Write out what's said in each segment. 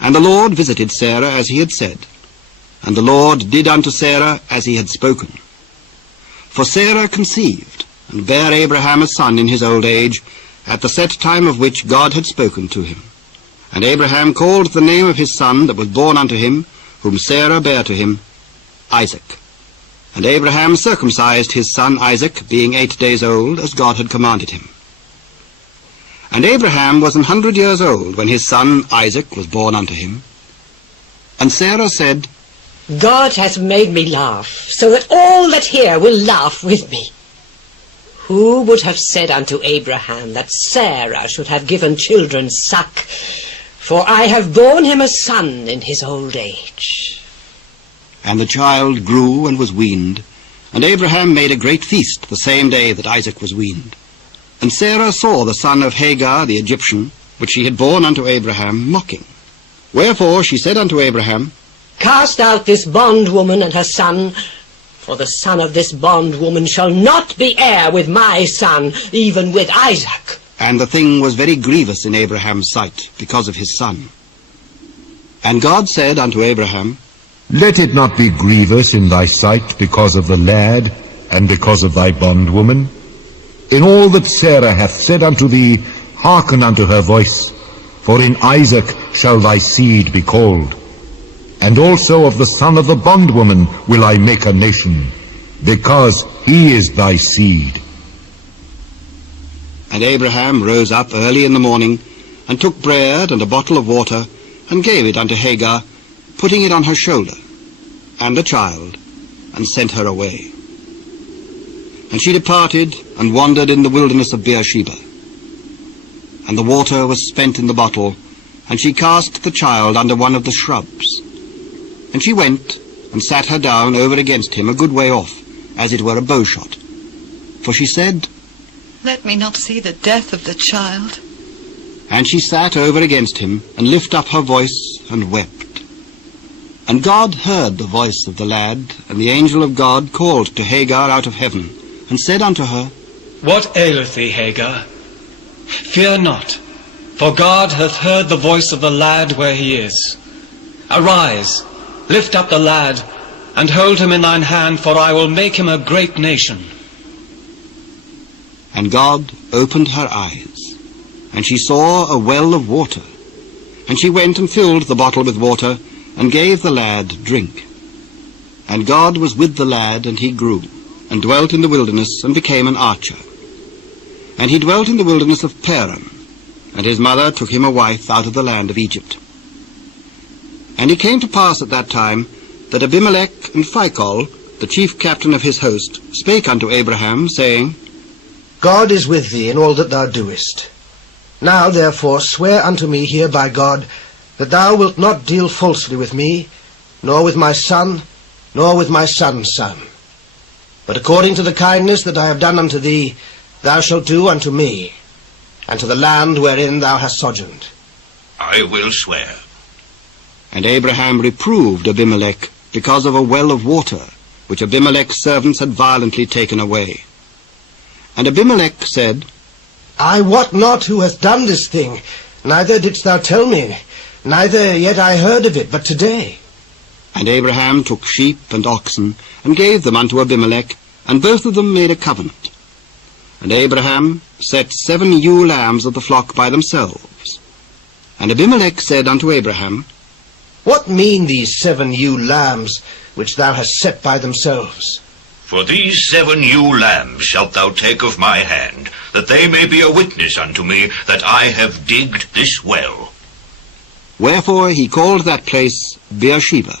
And the Lord visited Sarah as he had said, and the Lord did unto Sarah as he had spoken. For Sarah conceived, and bare Abraham a son in his old age, at the set time of which God had spoken to him. And Abraham called the name of his son that was born unto him, whom Sarah bare to him, Isaac. And Abraham circumcised his son Isaac, being 8 days old, as God had commanded him. And Abraham was 100 years old when his son Isaac was born unto him. And Sarah said, God hath made me laugh, so that all that hear will laugh with me. Who would have said unto Abraham that Sarah should have given children suck? For I have borne him a son in his old age. And the child grew and was weaned, and Abraham made a great feast the same day that Isaac was weaned. And Sarah saw the son of Hagar the Egyptian, which she had borne unto Abraham, mocking. Wherefore she said unto Abraham, Cast out this bondwoman and her son, for the son of this bondwoman shall not be heir with my son, even with Isaac. And the thing was very grievous in Abraham's sight, because of his son. And God said unto Abraham, Let it not be grievous in thy sight because of the lad, and because of thy bondwoman. In all that Sarah hath said unto thee, hearken unto her voice, for in Isaac shall thy seed be called. And also of the son of the bondwoman will I make a nation, because he is thy seed. And Abraham rose up early in the morning, and took bread and a bottle of water, and gave it unto Hagar, putting it on her shoulder, and the child, and sent her away. And she departed, and wandered in the wilderness of Beersheba. And the water was spent in the bottle, and she cast the child under one of the shrubs. And she went, and sat her down over against him a good way off, as it were a bowshot. For she said, Let me not see the death of the child. And she sat over against him, and lift up her voice, and wept. And God heard the voice of the lad, and the angel of God called to Hagar out of heaven, and said unto her, What aileth thee, Hagar? Fear not, for God hath heard the voice of the lad where he is. Arise, lift up the lad, and hold him in thine hand, for I will make him a great nation. And God opened her eyes, and she saw a well of water. And she went and filled the bottle with water, and gave the lad drink. And God was with the lad, and he grew, and dwelt in the wilderness, and became an archer. And he dwelt in the wilderness of Paran, and his mother took him a wife out of the land of Egypt. And it came to pass at that time, that Abimelech and Phicol, the chief captain of his host, spake unto Abraham, saying, God is with thee in all that thou doest. Now therefore swear unto me here by God, that thou wilt not deal falsely with me, nor with my son, nor with my son's son. But according to the kindness that I have done unto thee, thou shalt do unto me, and to the land wherein thou hast sojourned. I will swear. And Abraham reproved Abimelech because of a well of water, which Abimelech's servants had violently taken away. And Abimelech said, I wot not who hath done this thing, neither didst thou tell me, neither yet I heard of it but today. And Abraham took sheep and oxen, and gave them unto Abimelech, and both of them made a covenant. And Abraham set 7 ewe lambs of the flock by themselves. And Abimelech said unto Abraham, What mean these 7 ewe lambs, which thou hast set by themselves? For these 7 ewe lambs shalt thou take of my hand, that they may be a witness unto me that I have digged this well. Wherefore he called that place Beersheba,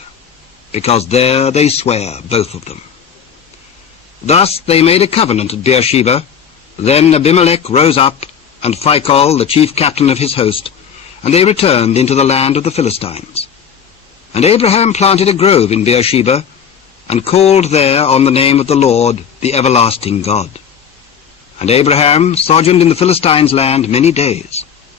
because there they sware both of them. Thus they made a covenant at Beersheba. Then Abimelech rose up, and Phicol, the chief captain of his host, and they returned into the land of the Philistines. And Abraham planted a grove in Beersheba, and called there on the name of the Lord, the everlasting God. And Abraham sojourned in the Philistines' land many days.